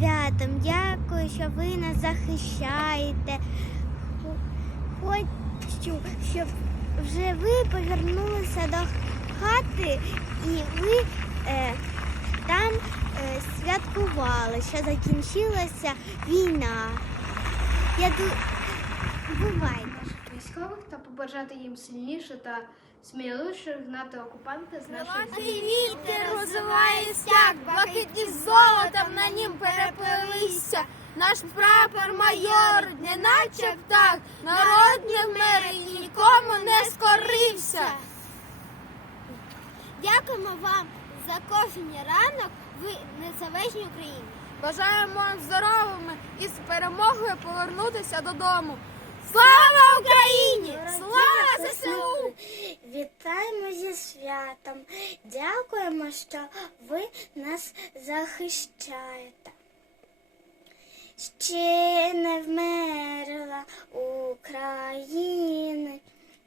святом. Дякую, що ви нас захищаєте. Хочу, щоб вже ви повернулися до хати і ви е, там е, святкували, що закінчилася війна. Я ду... Бувайте. військових та побажати їм сильніше та сміливіше гнати окупанта з нашої вітер розвиває стяг, Наш прапор майор, неначе птах, народ не вмер і нікому не скорився. Дякуємо вам за кожен ранок в незалежній Україні. Бажаємо вам здоровими і з перемогою повернутися додому. Слава Україні! Слава ЗСУ! Вітаємо зі святом. Дякуємо, що ви нас захищаєте. Ще не вмерла Україна,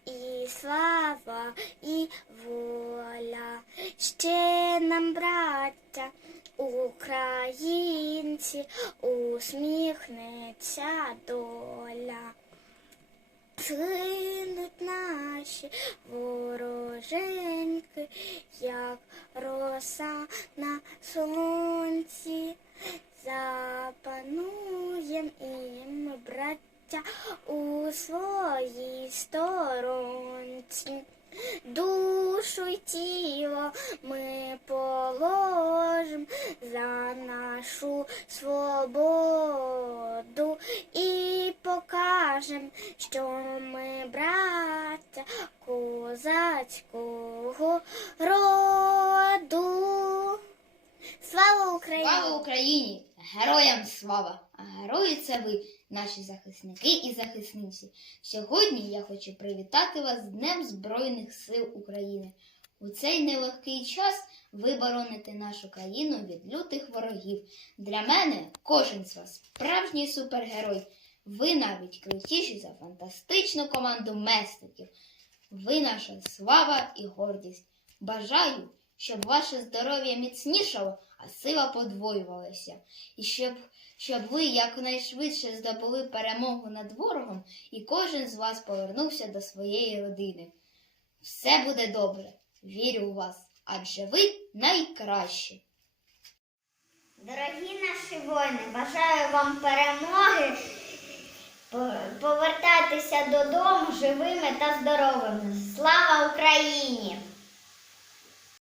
і слава, і воля. Ще нам, браття, українці, усміхнеться доля. Згинуть наші вороженьки, як роса на сонці. Запануєм і ми, браття, у своїй сторонці. Душу й тіло ми положим за нашу свободу і покажем, що ми браття козацького роду. Слава Україні! Слава Україні! Героям слава! А герої це ви, наші захисники і захисниці. Сьогодні я хочу привітати вас з Днем Збройних сил України. У цей нелегкий час ви бороните нашу країну від лютих ворогів. Для мене кожен з вас справжній супергерой. Ви навіть крутіші за фантастичну команду месників. Ви наша слава і гордість. Бажаю, щоб ваше здоров'я міцнішало, а сила подвоювалася, і щоб, щоб ви якнайшвидше здобули перемогу над ворогом, і кожен з вас повернувся до своєї родини. Все буде добре, вірю у вас, адже ви найкращі. Дорогі наші воїни, бажаю вам перемоги, повертатися додому живими та здоровими. Слава Україні!